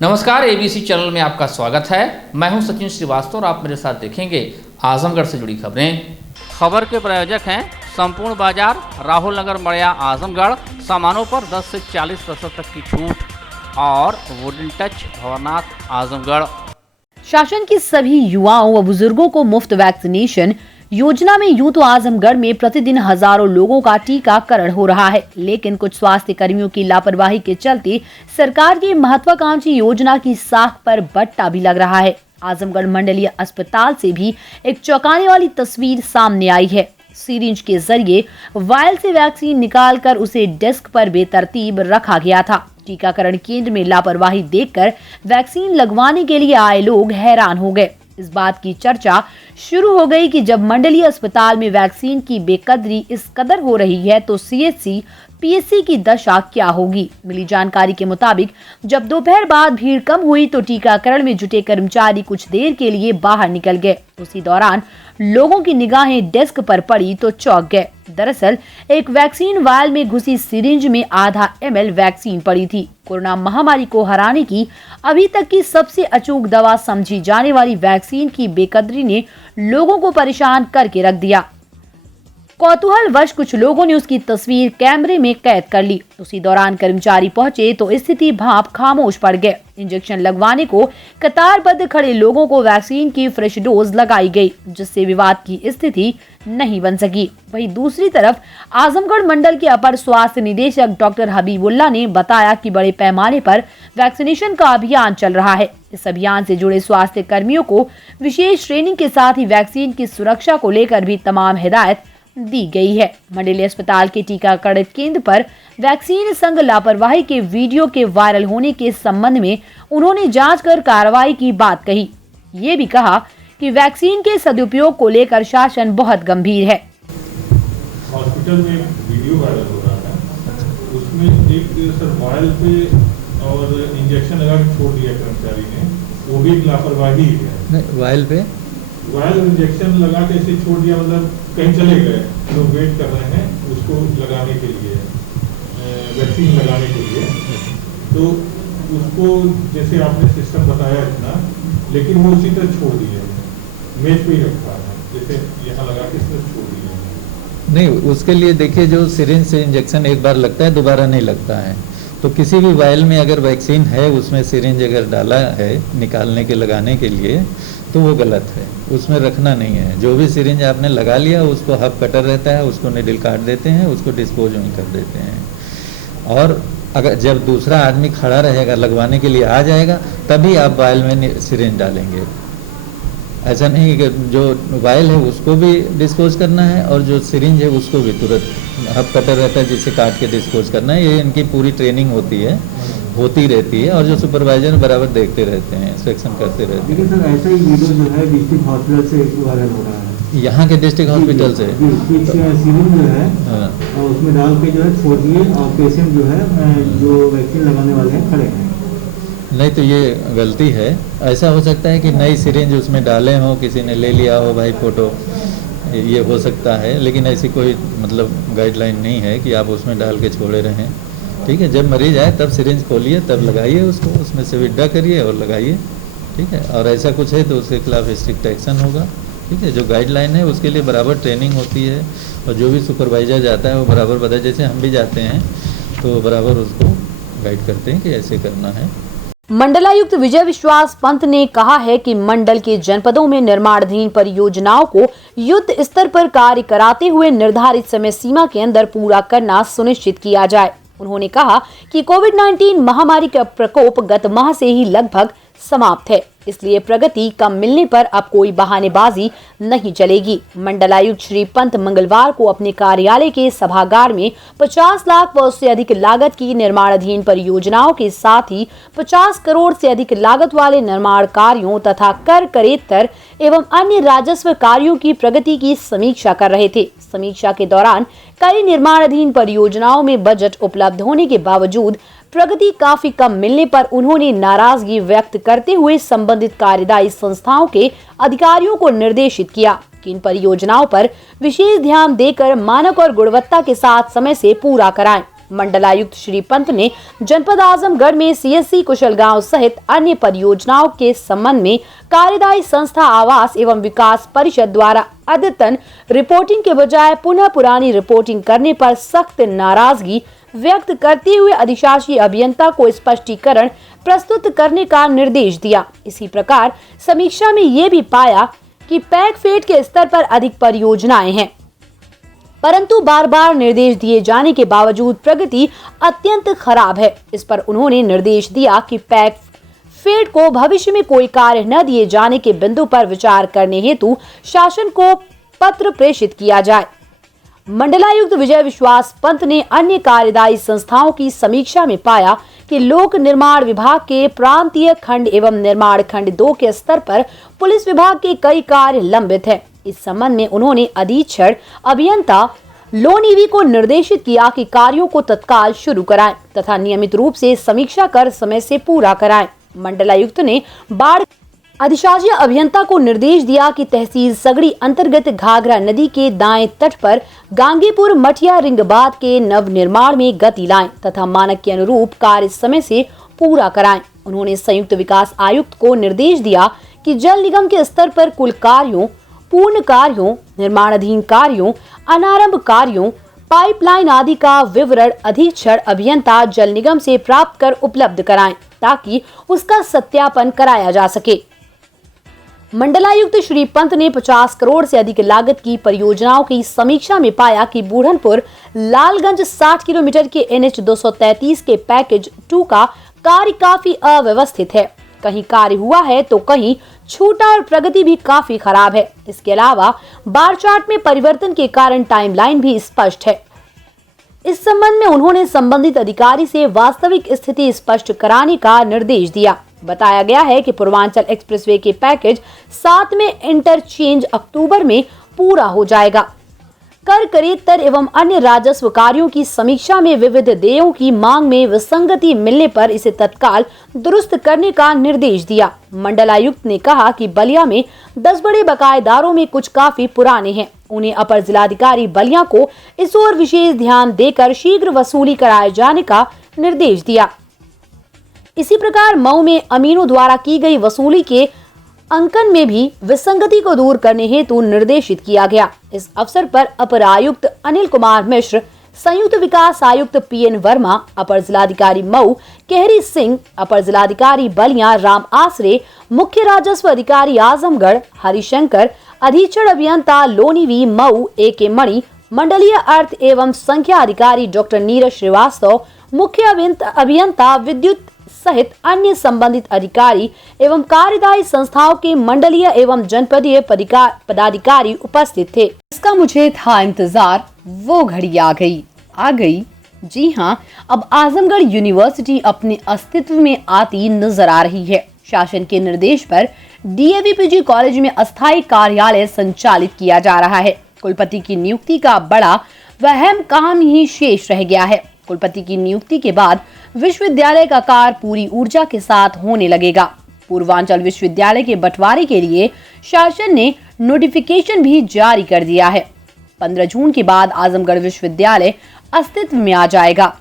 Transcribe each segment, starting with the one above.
नमस्कार, ABC channel में आपका स्वागत है। मैं हूं सचिन श्रीवास्तव और आप मेरे साथ देखेंगे आजमगढ़ से जुड़ी खबरें। खबर के प्रायोजक हैं संपूर्ण बाजार, राहुल नगर, मड़िया, आजमगढ़। सामानों पर 10 से 40% तक की छूट और वुडन टच, भवनाथ, आजमगढ़। शासन की सभी युवाओं व बुजुर्गों को मुफ्त वैक्सीनेशन योजना में यूं तो आजमगढ़ में प्रतिदिन हजारों लोगों का टीकाकरण हो रहा है, लेकिन कुछ स्वास्थ्य कर्मियों की लापरवाही के चलते सरकार की महत्वाकांक्षी योजना की साख पर बट्टा भी लग रहा है। आजमगढ़ मंडलीय अस्पताल से भी एक चौंकाने वाली तस्वीर सामने आई है। सिरिंज के जरिए वायल से वैक्सीन निकालकर उसे डेस्क पर बेतरतीब रखा गया था। टीकाकरण केंद्र में लापरवाही देखकर वैक्सीन लगवाने के लिए आए लोग हैरान हो गए। इस बात की चर्चा शुरू हो गई कि जब मंडलीय अस्पताल में वैक्सीन की बेकदरी इस कदर हो रही है तो सीएचसी पीएससी की दशा क्या होगी। मिली जानकारी के मुताबिक जब दोपहर बाद भीड़ कम हुई तो टीकाकरण में जुटे कर्मचारी कुछ देर के लिए बाहर निकल गए। उसी दौरान लोगों की निगाहें डेस्क पर पड़ी तो चौंक गए। दरअसल एक वैक्सीन वायल में घुसी सिरिंज में आधा ml वैक्सीन पड़ी थी। कोरोना महामारी को हराने की अभी तक की सबसे अचूक दवा समझी जाने वाली वैक्सीन की बेकदरी ने लोगों को परेशान करके रख दिया। कौतूहलवश कुछ लोगों ने उसकी तस्वीर कैमरे में कैद कर ली। उसी दौरान कर्मचारी पहुंचे तो स्थिति भांप खामोश पड़ गए। इंजेक्शन लगवाने को कतारबद्ध खड़े लोगों को वैक्सीन की फ्रेश डोज लगाई गई, जिससे विवाद की स्थिति नहीं बन सकी। वहीं दूसरी तरफ आजमगढ़ मंडल के अपर स्वास्थ्य निदेशक डॉक्टर हबीबुल्ला ने बताया कि बड़े पैमाने पर वैक्सीनेशन का अभियान चल रहा है। इस अभियान से जुड़े स्वास्थ्य कर्मियों को विशेष ट्रेनिंग के साथ ही वैक्सीन की सुरक्षा को लेकर भी तमाम हिदायत दी गई है। मंडलीय अस्पताल के टीकाकरण केंद्र पर वैक्सीन संग लापरवाही के वीडियो के वायरल होने के संबंध में उन्होंने जांच कर कार्रवाई की बात कही। ये भी कहा कि वैक्सीन के सदुपयोग को लेकर शासन बहुत गंभीर है। हॉस्पिटल में वीडियो वायरल हो रहा है, उसमें एक सर वायल पे और इंजेक्शन लगा के छोड़ दिया कर्मचारी ने, वो भी लापरवाही है। वायल इंजेक्शन लगा के ऐसे छोड़ दिया, मतलब कहीं चले गए, लोग वेट कर रहे हैं उसको लगाने के लिए, वैक्सीन लगाने के लिए। तो उसको जैसे आपने सिस्टम बताया इतना, लेकिन वो उसी तरह छोड़ दिए, मेज पे ही रखा है, जैसे यहाँ लगा के सिर्फ छोड़ दिए। नहीं, उसके लिए देखिए, जो सिरिंज से इंजेक्शन एक बार लगता है दोबारा नहीं लगता है। तो किसी भी वायल में अगर वैक्सीन है, उसमें सिरिंज अगर डाला है निकालने के लगाने के लिए, तो वो गलत है, उसमें रखना नहीं है। जो भी सिरिंज आपने लगा लिया उसको हाफ कटर रहता है, उसको निडल काट देते हैं, उसको डिस्पोज वहीं कर देते हैं। और अगर जब दूसरा आदमी खड़ा रहेगा लगवाने के लिए आ जाएगा, तभी आप वायल में सिरिंज डालेंगे। ऐसा नहीं कि जो वायल है उसको भी डिस्पोज करना है और जो सिरिंज है उसको भी तुरंत हाफ कटर रहता है जिसे काट के डिस्पोज करना है। ये इनकी पूरी ट्रेनिंग होती रहती है और जो सुपरवाइजर बराबर देखते रहते हैं, इंस्पेक्शन करते रहते हैं। लेकिन सर ऐसा ही वीडियो जो है डिस्ट्रिक्ट हॉस्पिटल से वायरल हो रहा है, यहाँ के डिस्ट्रिक्ट हॉस्पिटल से सिरिंज जो है और उसमें डाल के जो है छोड़ दिए और पेशेंट जो है जो वैक्सीन लगाने वाले हैं खड़े हैं। नहीं, तो ये गलती है। ऐसा हो सकता है कि नई सिरिंज उसमें डाले हो, किसी ने ले लिया हो भाई फोटो, ये हो सकता है। लेकिन ऐसी कोई मतलब गाइडलाइन नहीं है कि आप उसमें डाल के छोड़े रहें। ठीक है, जब मरीज आए तब सिरिंज खोलिए, तब लगाइए उसको, उसमें से विड्रा करिए और लगाइए। ठीक है, और ऐसा कुछ है तो उसके खिलाफ स्ट्रिक्ट एक्शन होगा। ठीक है, जो गाइडलाइन है उसके लिए बराबर ट्रेनिंग होती है और जो भी सुपरवाइजर जाता है वो बराबर बताए। जैसे हम भी जाते हैं तो बराबर उसको गाइड करते हैं कि ऐसे करना है। मंडलायुक्त विजय विश्वास पंत ने कहा है कि मंडल के जनपदों में निर्माणाधीन परियोजनाओं को युद्ध स्तर पर कार्य कराते हुए निर्धारित समय सीमा के अंदर पूरा करना सुनिश्चित किया जाए। उन्होंने कहा कि कोविड-19 महामारी का प्रकोप गत माह से ही लगभग समाप्त है, इसलिए प्रगति कम मिलने पर अब कोई बहानेबाजी नहीं चलेगी। मंडलायुक्त श्री पंत मंगलवार को अपने कार्यालय के सभागार में 50 लाख व उससे अधिक लागत की निर्माणाधीन परियोजनाओं के साथ ही 50 करोड़ से अधिक लागत वाले निर्माण कार्यों तथा कर करेत्तर एवं अन्य राजस्व कार्यों की प्रगति की समीक्षा कर रहे थे। समीक्षा के दौरान कई निर्माणाधीन परियोजनाओं में बजट उपलब्ध होने के बावजूद प्रगति काफी कम मिलने पर उन्होंने नाराजगी व्यक्त करते हुए संबंधित कार्यदायी संस्थाओं के अधिकारियों को निर्देशित किया कि इन परियोजनाओं पर विशेष ध्यान देकर मानक और गुणवत्ता के साथ समय से पूरा कराएं। मंडलायुक्त श्री पंत ने जनपद आजमगढ़ में सीएससी कुशलगांव सहित अन्य परियोजनाओं के संबंध में कार्यदायी संस्था आवास एवं विकास परिषद द्वारा अद्यतन रिपोर्टिंग के बजाय पुनः पुरानी रिपोर्टिंग करने पर सख्त नाराजगी व्यक्त करते हुए अधिशासी अभियंता को स्पष्टीकरण प्रस्तुत करने का निर्देश दिया। इसी प्रकार समीक्षा में ये भी पाया कि पैक फेड के स्तर पर अधिक परियोजनाएं हैं, परंतु बार बार निर्देश दिए जाने के बावजूद प्रगति अत्यंत खराब है। इस पर उन्होंने निर्देश दिया कि पैक फेड को भविष्य में कोई कार्य न दिए जाने के बिंदु पर विचार करने हेतु शासन को पत्र प्रेषित किया जाए। मंडलायुक्त विजय विश्वास पंत ने अन्य कार्यदायी संस्थाओं की समीक्षा में पाया कि लोक निर्माण विभाग के प्रांतीय खंड एवं निर्माण खंड 2 के स्तर पर पुलिस विभाग के कई कार्य लंबित हैं। इस संबंध में उन्होंने अधीक्षण अभियंता लोनीवी को निर्देशित किया कि कार्यों को तत्काल शुरू कराएं तथा नियमित रूप से समीक्षा कर समय से पूरा कराएं। मंडलायुक्त ने बाढ़ अधिशासी अभियंता को निर्देश दिया कि तहसील सगड़ी अंतर्गत घाघरा नदी के दाएं तट पर गांगीपुर मठिया रिंगबाद के नव निर्माण में गति लाएं तथा मानक के अनुरूप कार्य समय से पूरा कराएं। उन्होंने संयुक्त विकास आयुक्त को निर्देश दिया कि जल निगम के स्तर पर कुल कार्यों, पूर्ण कार्यों, निर्माणाधीन कार्यों, अनारंभ कार्यों, पाइपलाइन आदि का विवरण अधीक्षण अभियंता जल निगम से प्राप्त कर उपलब्ध कराएं ताकि उसका सत्यापन कराया जा सके। मंडलायुक्त श्री पंत ने 50 करोड़ से अधिक लागत की परियोजनाओं की समीक्षा में पाया कि बूढ़नपुर लालगंज 60 किलोमीटर के NH 233 के पैकेज 2 का कार्य काफी अव्यवस्थित है। कहीं कार्य हुआ है तो कहीं छूटा और प्रगति भी काफी खराब है। इसके अलावा बार चार्ट में परिवर्तन के कारण टाइमलाइन भी स्पष्ट है। इस संबंध में उन्होंने संबंधित अधिकारी से वास्तविक स्थिति स्पष्ट कराने का निर्देश दिया। बताया गया है कि पूर्वांचल एक्सप्रेसवे के पैकेज 7 में इंटरचेंज अक्टूबर में पूरा हो जाएगा। कर करेत्तर एवं अन्य राजस्व कार्यों की समीक्षा में विविध देयों की मांग में विसंगति मिलने पर इसे तत्काल दुरुस्त करने का निर्देश दिया। मंडलायुक्त ने कहा कि बलिया में 10 बड़े बकायेदारों में कुछ काफी पुराने हैं। उन्हें अपर जिलाधिकारी बलिया को इस ओर विशेष ध्यान देकर शीघ्र वसूली कराए जाने का निर्देश दिया। इसी प्रकार मऊ में अमीनों द्वारा की गई वसूली के अंकन में भी विसंगति को दूर करने हेतु निर्देशित किया गया। इस अवसर पर अपर आयुक्त अनिल कुमार मिश्र, संयुक्त विकास आयुक्त PN वर्मा, अपर जिलाधिकारी मऊ केहरी सिंह, अपर जिलाधिकारी बलिया राम आसरे, मुख्य राजस्व अधिकारी आजमगढ़ हरिशंकर, अधीक्षण अभियंता लोनीवी मऊ AK मणि, मंडलीय अर्थ एवं संख्या अधिकारी डॉक्टर नीरज श्रीवास्तव, मुख्य अभियंता विद्युत सहित अन्य संबंधित अधिकारी एवं कार्यदायी संस्थाओं के मंडलीय एवं जनपदीय पदाधिकारी उपस्थित थे। इसका मुझे था इंतजार, वो घड़ी आ गई। जी हाँ, अब आजमगढ़ यूनिवर्सिटी अपने अस्तित्व में आती नजर आ रही है। शासन के निर्देश पर DAVPG कॉलेज में अस्थायी कार्यालय संचालित किया जा रहा है। कुलपति की नियुक्ति का बड़ा वहम काम ही शेष रह गया है। कुलपति की नियुक्ति के बाद विश्वविद्यालय का कार्य पूरी ऊर्जा के साथ होने लगेगा। पूर्वांचल विश्वविद्यालय के बंटवारे के लिए शासन ने नोटिफिकेशन भी जारी कर दिया है। 15 जून के बाद आजमगढ़ विश्वविद्यालय अस्तित्व में आ जाएगा।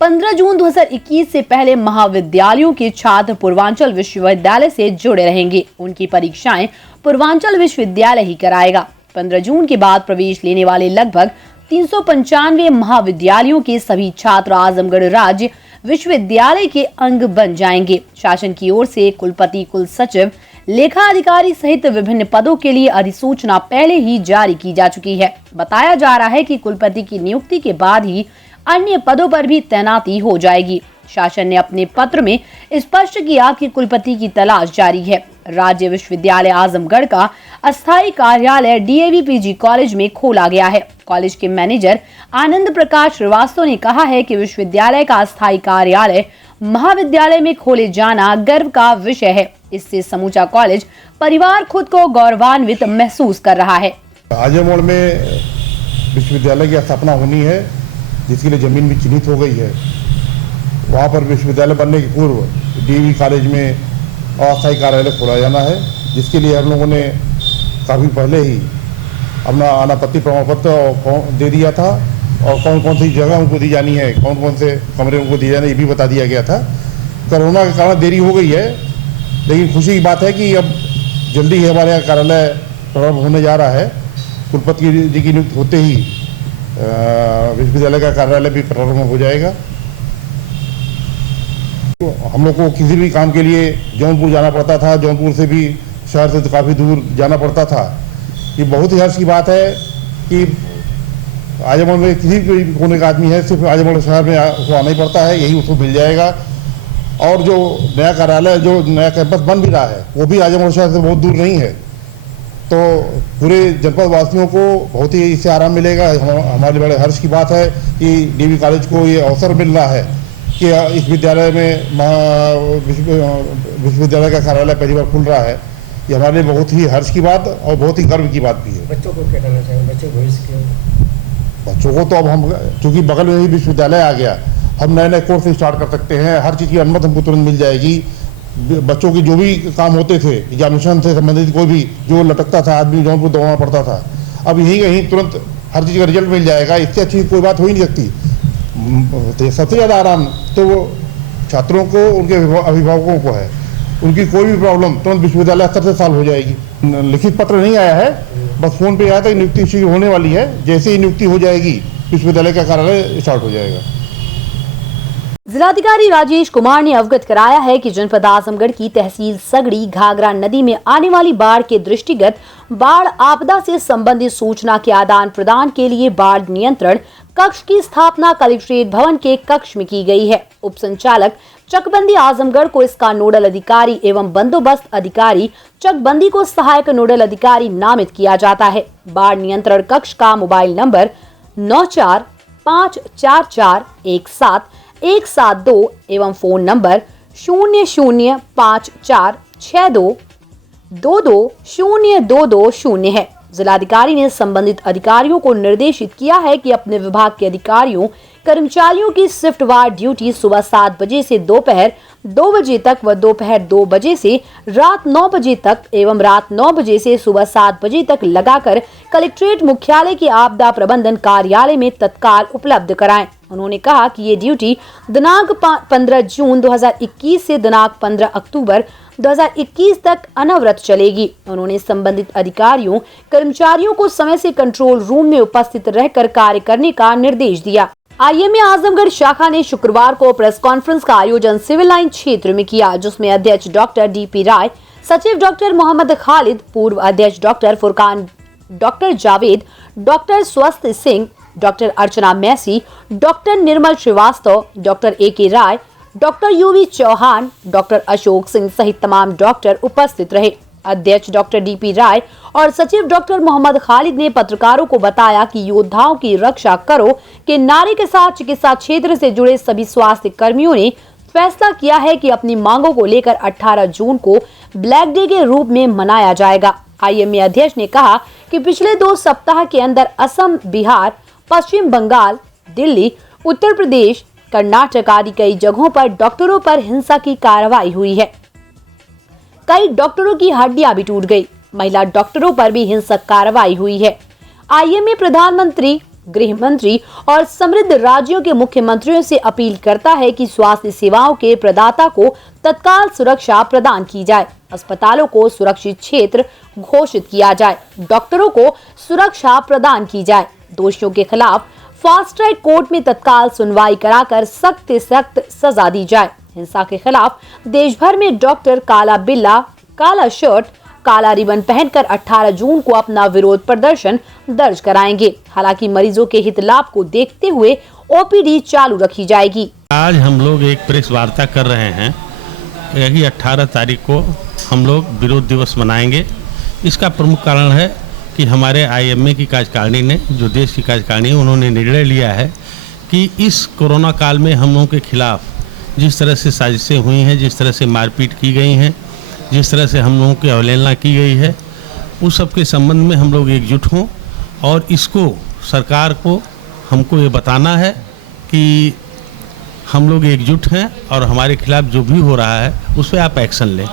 15 जून 2021 से पहले महाविद्यालयों के छात्र पूर्वांचल विश्वविद्यालय से जुड़े रहेंगे। उनकी परीक्षाएं पूर्वांचल विश्वविद्यालय ही कराएगा। 15 जून के बाद प्रवेश लेने वाले लगभग 395 महाविद्यालयों के सभी छात्र आजमगढ़ राज्य विश्वविद्यालय के अंग बन जाएंगे। शासन की ओर से कुलपति, कुल सचिव, लेखा अधिकारी सहित विभिन्न पदों के लिए अधिसूचना पहले ही जारी की जा चुकी है। बताया जा रहा है कि कुलपति की नियुक्ति के बाद ही अन्य पदों पर भी तैनाती हो जाएगी। शासन ने अपने पत्र में स्पष्ट किया कि कुलपति की तलाश जारी है। राज्य विश्वविद्यालय आजमगढ़ का अस्थायी कार्यालय DAVPG कॉलेज में खोला गया है। कॉलेज के मैनेजर आनंद प्रकाश श्रीवास्तव ने कहा है कि विश्वविद्यालय का अस्थायी कार्यालय महाविद्यालय में खोले जाना गर्व का विषय है। इससे समूचा कॉलेज परिवार खुद को गौरवान्वित महसूस कर रहा है। आजमगढ़ में विश्वविद्यालय की स्थापना होनी है, जिसके लिए जमीन भी चिन्हित हो गई है। वहाँ पर विश्वविद्यालय बनने के पूर्व DAV कॉलेज में अस्थायी कार्यालय खोला जाना है, जिसके लिए हम लोगों ने काफ़ी पहले ही अपना अनापत्ति प्रमाण पत्र दे दिया था और कौन कौन सी जगह उनको दी जानी है, कौन कौन से कमरे उनको दिए जाने, ये भी बता दिया गया था। कोरोना के कारण देरी हो गई है, लेकिन खुशी की बात है कि अब जल्दी ही हमारे यहाँ कार्यालय प्रारंभ होने जा रहा है। कुलपति जी की नियुक्ति होते ही विश्वविद्यालय का कार्यालय भी प्रारंभ हो जाएगा। हम लोग को किसी भी काम के लिए जौनपुर जाना पड़ता था, जौनपुर से भी शहर से तो काफ़ी दूर जाना पड़ता था। ये बहुत ही हर्ष की बात है कि आजमगढ़ में किसी भी कोने का आदमी है, सिर्फ आजमगढ़ शहर में उसको आना ही पड़ता है, यही उसको मिल जाएगा। और जो नया कार्यालय, जो नया कैंपस बन भी रहा है, वो भी आजमगढ़ शहर से बहुत दूर नहीं है। तो पूरे जनपद वासियों को बहुत ही इससे आराम मिलेगा। हमारे बड़े हर्ष की बात है कि डीवी कॉलेज को ये अवसर मिल रहा है कि इस विद्यालय में विश्वविद्यालय का कार्यालय पहली बार खुल रहा है। ये हमारे लिए बहुत ही हर्ष की बात और बहुत ही गर्व की बात भी है। बच्चों को क्या करना चाहिए, बच्चों को भविष्य के बच्चों को तो अब हम, चूँकि बगल में ही विश्वविद्यालय आ गया, हम नए नए कोर्स स्टार्ट कर सकते हैं। हर चीज़ की अनुमति हमको तुरंत मिल जाएगी। बच्चों की जो भी काम होते थे, एग्जामिनेशन से संबंधित कोई भी जो लटकता था, आदमी जौनपुर दौड़ना पड़ता था, अब यहीं तुरंत हर चीज़ का रिजल्ट मिल जाएगा। इससे अच्छी कोई बात हो ही नहीं सकती। सबसे ज़्यादा आराम तो वो छात्रों को, उनके अभिभावकों को है। उनकी कोई भी प्रॉब्लम तुरंत विश्वविद्यालय स्तर से सॉल्व हो जाएगी। लिखित पत्र नहीं आया है, बस फोन पे आया था। नियुक्ति शीघ्र होने वाली है। जैसे ही नियुक्ति हो जाएगी, विश्वविद्यालय का कार्यालय स्टार्ट हो जाएगा। जिलाधिकारी राजेश कुमार ने अवगत कराया है कि जनपद आजमगढ़ की तहसील सगड़ी घाघरा नदी में आने वाली बाढ़ के दृष्टिगत बाढ़ आपदा से संबंधित सूचना के आदान प्रदान के लिए बाढ़ नियंत्रण कक्ष की स्थापना कलेक्ट्रेट भवन के कक्ष में की गई है। उप संचालक चकबंदी आजमगढ़ को इसका नोडल अधिकारी एवं बंदोबस्त अधिकारी चकबंदी को सहायक नोडल अधिकारी नामित किया जाता है। बाढ़ नियंत्रण कक्ष का मोबाइल नंबर 9454417172 एवं फोन नंबर 005462222022 है। जिलाधिकारी ने संबंधित अधिकारियों को निर्देशित किया है कि अपने विभाग के अधिकारियों कर्मचारियों की शिफ्ट वार ड्यूटी सुबह 7 बजे से दोपहर 2 बजे तक व दोपहर 2 बजे से रात 9 बजे तक एवं रात 9 बजे से सुबह 7 बजे तक लगाकर कलेक्ट्रेट मुख्यालय के आपदा प्रबंधन कार्यालय में तत्काल उपलब्ध कराएं। उन्होंने कहा कि ये ड्यूटी दिनांक 15 जून 2021 से दिनांक 15 अक्टूबर 2021 तक अनवरत चलेगी। उन्होंने संबंधित अधिकारियों कर्मचारियों को समय से कंट्रोल रूम में उपस्थित रहकर कार्य करने का निर्देश दिया। आईएमए आजमगढ़ शाखा ने शुक्रवार को प्रेस कॉन्फ्रेंस का आयोजन सिविल लाइन क्षेत्र में किया, जिसमें अध्यक्ष डॉक्टर डीपी राय, सचिव डॉक्टर मोहम्मद खालिद, पूर्व अध्यक्ष doctor Furqan, doctor Javed, doctor Swasti Singh, doctor Archana Massey, doctor Nirmal Srivastava, doctor A K. Rai, doctor U V Chauhan, doctor Ashok Singh सहित तमाम डॉक्टर उपस्थित रहे। अध्यक्ष डॉक्टर डीपी राय और सचिव डॉक्टर मोहम्मद खालिद ने पत्रकारों को बताया कि योद्धाओं की रक्षा करो के नारे के साथ चिकित्सा क्षेत्र से जुड़े सभी स्वास्थ्य कर्मियों ने फैसला किया है कि अपनी मांगों को लेकर 18 जून को ब्लैक डे के रूप में मनाया जाएगा। आईएमए अध्यक्ष ने कहा कि पिछले 2 सप्ताह के अंदर असम, बिहार, पश्चिम बंगाल, दिल्ली, उत्तर प्रदेश, कर्नाटक आदि कई जगहों पर डॉक्टरों पर हिंसा की कार्रवाई हुई है। कई डॉक्टरों की हड्डियां भी टूट गई। महिला डॉक्टरों पर भी हिंसक कार्रवाई हुई है। आईएमए प्रधानमंत्री, गृह मंत्री और समृद्ध राज्यों के मुख्यमंत्रियों से अपील करता है कि स्वास्थ्य सेवाओं के प्रदाता को तत्काल सुरक्षा प्रदान की जाए, अस्पतालों को सुरक्षित क्षेत्र घोषित किया जाए, डॉक्टरों को सुरक्षा प्रदान की जाए, दोषियों के खिलाफ फास्ट ट्रैक कोर्ट में तत्काल सुनवाई कराकर सख्त से सख्त सजा दी जाए। हिंसा के खिलाफ देश भर में डॉक्टर काला बिल्ला, काला शर्ट, काला रिबन पहनकर 18 जून को अपना विरोध प्रदर्शन दर्ज कराएंगे। हालांकि मरीजों के हित लाभ को देखते हुए ओपीडी चालू रखी जाएगी। आज हम लोग एक प्रेस वार्ता कर रहे हैं। यही 18 तारीख को हम लोग विरोध दिवस मनाएंगे। इसका प्रमुख कारण है कि हमारे आईएमए की कार्यकारिणी ने, जो देश की कार्यकारिणी, उन्होंने निर्णय लिया है कि इस कोरोना काल में हम लोगों के खिलाफ जिस तरह से साजिशें हुई हैं, जिस तरह से मारपीट की गई हैं, जिस तरह से हम लोगों की अवहेलना की गई है, उस सब के संबंध में हम लोग एकजुट हों और इसको सरकार को हमको ये बताना है कि हम लोग एकजुट हैं और हमारे खिलाफ जो भी हो रहा है उस पर आप एक्शन लें।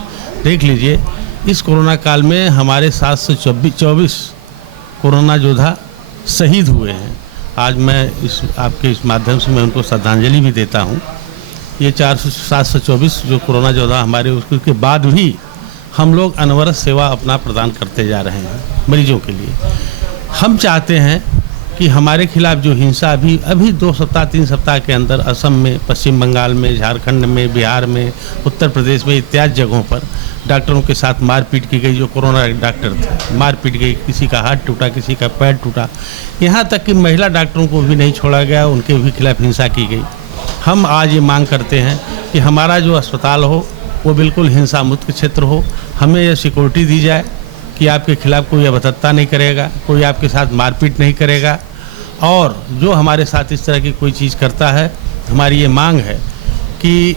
देख लीजिए, इस कोरोना काल में हमारे 724 कोरोना योद्धा शहीद हुए हैं आज मैं इस आपके इस माध्यम से मैं उनको श्रद्धांजलि भी देता हूँ। ये 724 जो कोरोना योद्धा हमारे, उसके बाद भी हम लोग अनवरत सेवा अपना प्रदान करते जा रहे हैं मरीजों के लिए। हम चाहते हैं कि हमारे खिलाफ जो हिंसा अभी 2 सप्ताह 3 सप्ताह के अंदर असम में, पश्चिम बंगाल में, झारखंड में, बिहार में, उत्तर प्रदेश में इत्यादि जगहों पर डॉक्टरों के साथ मारपीट की गई, जो कोरोना डॉक्टर थे मारपीट गई, किसी का हाथ टूटा, किसी का पैर टूटा, यहाँ तक कि महिला डॉक्टरों को भी नहीं छोड़ा गया, उनके भी खिलाफ हिंसा की गई। हम आज ये मांग करते हैं कि हमारा जो अस्पताल हो वो बिल्कुल हिंसा मुक्त क्षेत्र हो। हमें यह सिक्योरिटी दी जाए कि आपके खिलाफ कोई अभद्रता नहीं करेगा, कोई आपके साथ मारपीट नहीं करेगा, और जो हमारे साथ इस तरह की कोई चीज़ करता है, हमारी ये मांग है कि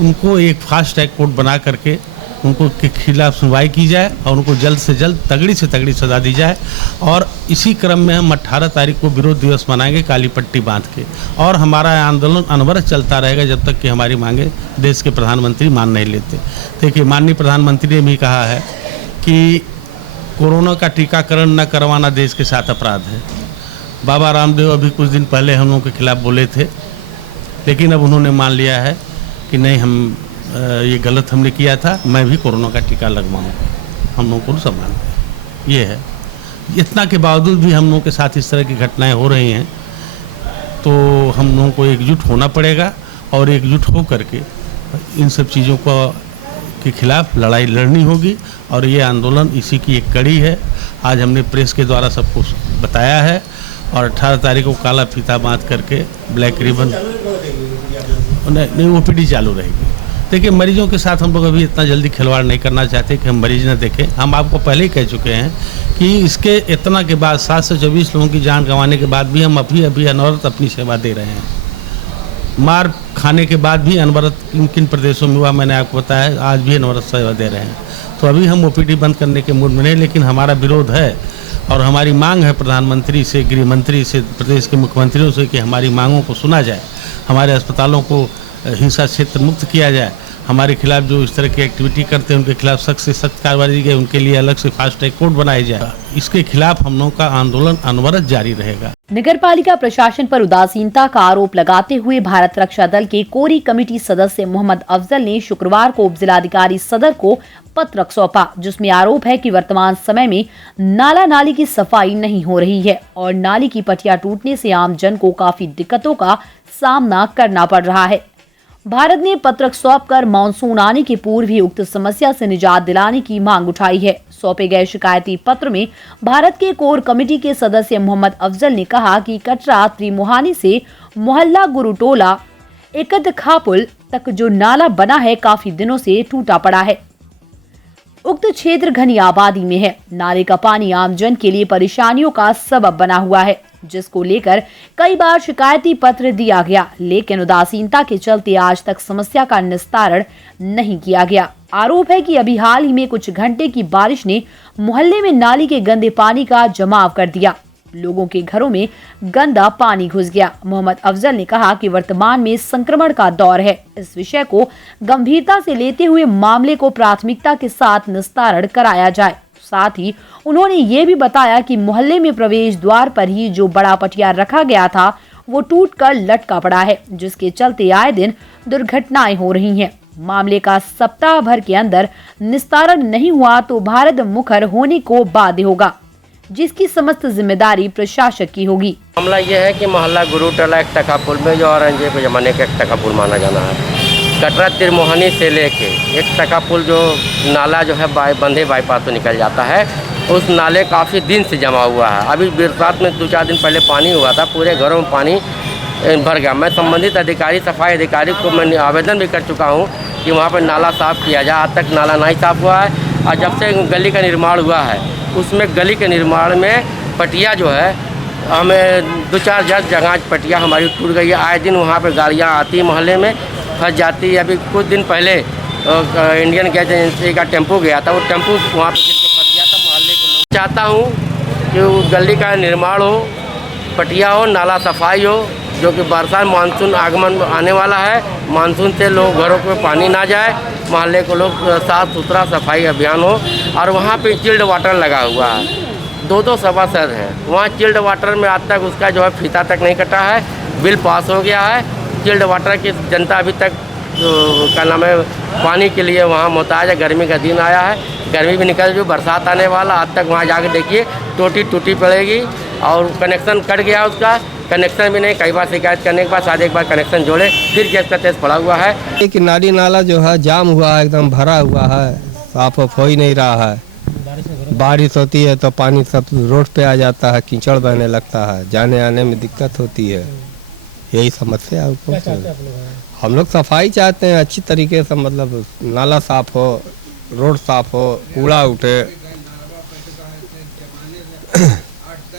उनको एक फास्ट ट्रैक कोर्ट बना करके उनको के खिलाफ सुनवाई की जाए और उनको जल्द से जल्द तगड़ी से तगड़ी सज़ा दी जाए। और इसी क्रम में हम 18 तारीख को विरोध दिवस मनाएंगे काली पट्टी बांध के, और हमारा आंदोलन अनवरत चलता रहेगा जब तक कि हमारी मांगे देश के प्रधानमंत्री मान नहीं लेते। देखिए, माननीय प्रधानमंत्री ने भी कहा है कि कोरोना का टीकाकरण न करवाना देश के साथ अपराध है। बाबा रामदेव अभी कुछ दिन पहले हम लोगों के खिलाफ बोले थे, लेकिन अब उन्होंने मान लिया है कि नहीं, हम ये गलत हमने किया था, मैं भी कोरोना का टीका लगवाऊंगा, हम लोगों को सम्मान है। ये है, इतना के बावजूद भी हम लोगों के साथ इस तरह की घटनाएं हो रही हैं, तो हम लोगों को एकजुट होना पड़ेगा और एकजुट हो करके इन सब चीज़ों को के खिलाफ लड़ाई लड़नी होगी। और ये आंदोलन इसी की एक कड़ी है। आज हमने प्रेस के द्वारा सबको बताया है, और 18 तारीख को काला फीता बांध करके ब्लैक रिबन नहीं OPD चालू रहेगी। देखिए, मरीजों के साथ हम लोग अभी इतना जल्दी खिलवाड़ नहीं करना चाहते कि हम मरीज न देखें। हम आपको पहले ही कह चुके हैं कि इसके इतना के बाद 724 लोगों की जान गंवाने के बाद भी हम अभी अनवरत अपनी सेवा दे रहे हैं। मार खाने के बाद भी अनवरत किन किन प्रदेशों में हुआ मैंने आपको बताया, आज भी अनवरत सेवा दे रहे हैं। तो अभी हम OPD बंद करने के मूड में नहीं, लेकिन हमारा विरोध है और हमारी मांग है प्रधानमंत्री से, गृह मंत्री से, प्रदेश के मुख्यमंत्रियों से कि हमारी मांगों को सुना जाए, हमारे अस्पतालों को हिंसा क्षेत्र मुक्त किया जाए, हमारे खिलाफ जो इस तरह की एक्टिविटी करते हैं उनके खिलाफ सख्त से सख्त कार्रवाई की जाए, उनके लिए अलग से फास्ट ट्रैक कोर्ट बनाई जाए। इसके खिलाफ हम लोगों का आंदोलन अनवरत जारी रहेगा। नगरपालिका प्रशासन पर उदासीनता का आरोप लगाते हुए भारत रक्षा दल के कोरी कमेटी सदस्य मोहम्मद अफजल ने शुक्रवार को उप जिलाधिकारी सदर को पत्र सौंपा, जिसमें आरोप है कि वर्तमान समय में नाला नाली की सफाई नहीं हो रही है और नाली की पटिया टूटने से आम जन को काफी दिक्कतों का सामना करना पड़ रहा है। भारत ने पत्र सौंपकर मानसून आने के पूर्व ही उक्त समस्या से निजात दिलाने की मांग उठाई है। सौंपे गए शिकायती पत्र में भारत के कोर कमेटी के सदस्य मोहम्मद अफजल ने कहा कि कटरा त्रिमुहानी से मोहल्ला गुरुटोला एकद खापुल तक जो नाला बना है काफी दिनों से टूटा पड़ा है। उक्त क्षेत्र घनी आबादी में है। नाले का पानी आमजन के लिए परेशानियों का सबब बना हुआ है, जिसको लेकर कई बार शिकायती पत्र दिया गया, लेकिन उदासीनता के चलते आज तक समस्या का निस्तारण नहीं किया गया। आरोप है कि अभी हाल ही में कुछ घंटे की बारिश ने मोहल्ले में नाली के गंदे पानी का जमाव कर दिया, लोगों के घरों में गंदा पानी घुस गया। मोहम्मद अफजल ने कहा कि वर्तमान में संक्रमण का दौर है, इस विषय को गंभीरता से लेते हुए मामले को प्राथमिकता के साथ निस्तारण कराया जाए। साथ ही उन्होंने ये भी बताया कि मोहल्ले में प्रवेश द्वार पर ही जो बड़ा पटिया रखा गया था वो टूटकर लटका पड़ा है, जिसके चलते आए दिन दुर्घटनाएं हो रही हैं। मामले का सप्ताह भर के अंदर निस्तारण नहीं हुआ तो भारत मुखर होने को बाध्य होगा, जिसकी समस्त जिम्मेदारी प्रशासक की होगी। मामला यह है कि मोहल्ला गुरुटोला एक टका पुल में जो औरंगजेब के जमाने का एक टका पुल माना जाना है, कटरा त्रिमोहनी से लेके एक टका पुल जो नाला जो है बंधे बाईपास पे निकल जाता है, उस नाले काफ़ी दिन से जमा हुआ है। अभी बरसात में 2-4 दिन पहले पानी हुआ था, पूरे घरों में पानी भर गया। मैं संबंधित अधिकारी, सफाई अधिकारी को मैं आवेदन भी कर चुका हूँ कि वहाँ पर नाला साफ़ किया जाए। आज तक नाला नहीं साफ़ हुआ है। और जब से गली का निर्माण हुआ है, उसमें गली के निर्माण में पटिया जो है, हमें 2-4 जगह पटिया हमारी टूट गई है। आए दिन वहाँ पर गाड़ियाँ आती मोहल्ले में फंस जाती है। अभी कुछ दिन पहले इंडियन गैस एजेंसी का टेम्पो गया था, वो टेम्पो वहाँ पर गिर के फंस गया था। मोहल्ले के लोग चाहता हूँ कि वो गली का निर्माण हो, पटिया हो, नाला सफाई हो, जो कि बरसात मानसून आगमन आने वाला है। मानसून से लोग घरों में पानी ना जाए, मोहल्ले को लोग साफ़ सुथरा सफाई अभियान हो। और वहाँ पे चिल्ड वाटर लगा हुआ है, दो सभासद हैं। वहाँ चिल्ड वाटर में आज तक उसका जो है फीता तक नहीं कटा है। बिल पास हो गया है। चिल्ड वाटर की जनता अभी तक क्या नाम है पानी के लिए वहाँ मोहताज है। गर्मी का दिन आया है, गर्मी भी निकल जो बरसात आने वाला। आज तक वहाँ जाकर देखिए टूटी टूटी पड़ेगी और कनेक्शन कट गया, उसका कनेक्शन भी नहीं। कई बार शिकायत करने के बाद शायद एक बार कनेक्शन जोड़े फिर गैस का तेज पड़ा हुआ है। एक नाली नाला जो है जाम हुआ है, एकदम भरा हुआ है, साफ हो ही नहीं रहा है। बारिश होती है तो पानी सब रोड पे आ जाता है, कीचड़ बहने लगता है, जाने आने में दिक्कत होती है। यही समस्या है। हम लोग सफाई चाहते हैं अच्छी तरीके से, मतलब नाला साफ हो, रोड साफ हो, कूड़ा उठे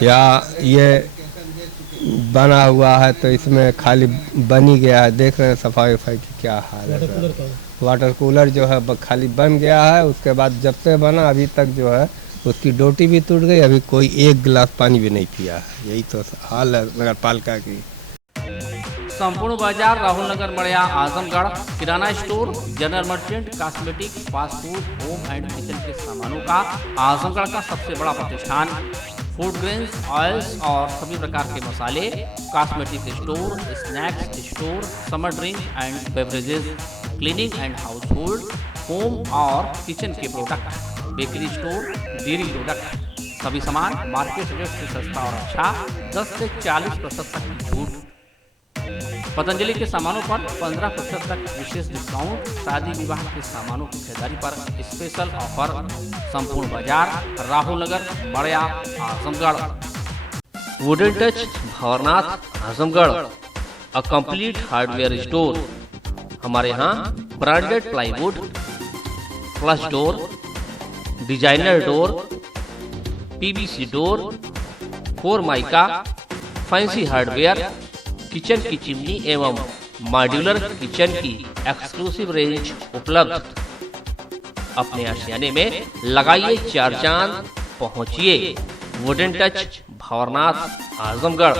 या ये बना हुआ है तो इसमें खाली बन ही गया है। देख रहे हैं सफाई वफाई की क्या हाल है। वाटर कूलर जो है खाली बन गया है, उसके बाद जब से बना अभी तक जो है उसकी डोटी भी टूट गई, अभी कोई एक गिलास पानी भी नहीं पिया है। यही तो हाल है नगर पालिका की। Sampoorna Bazaar, Rahul Nagar Madiya, Azamgarh, kirana store, general merchant, cosmetic, fast food, home and kitchen के सामानों का आजमगढ़ का सबसे बड़ा प्रतिष्ठान। फूड ग्रेन्स, ऑयल्स और सभी प्रकार के मसाले, cosmetic store, snacks store, summer drink and beverages, cleaning and house hold, home और किचन के product, bakery store, dairy product, सभी सामान मार्केट रेट से सस्ता और अच्छा। 10 से 40% तक की छूट। पतंजलि के सामानों पर 15% तक विशेष डिस्काउंट। शादी विवाह के सामानों की खरीदारी पर special offer. Sampoorna Bazaar, Rahul Nagar, Madiya, Azamgarh. Wooden touch, Bhanwarnath, Azamgarh, a complete hardware store. हमारे यहाँ branded plywood, flush door, designer door, PVC door, formica, fancy hardware, kitchen की चिमनी एवं मॉड्यूलर किचन की एक्सक्लूसिव रेंज उपलब्ध। अपने आशियाने में लगाइए 4 चांद, पहुंचिए वुडन टच, भंवरनाथ, आजमगढ़।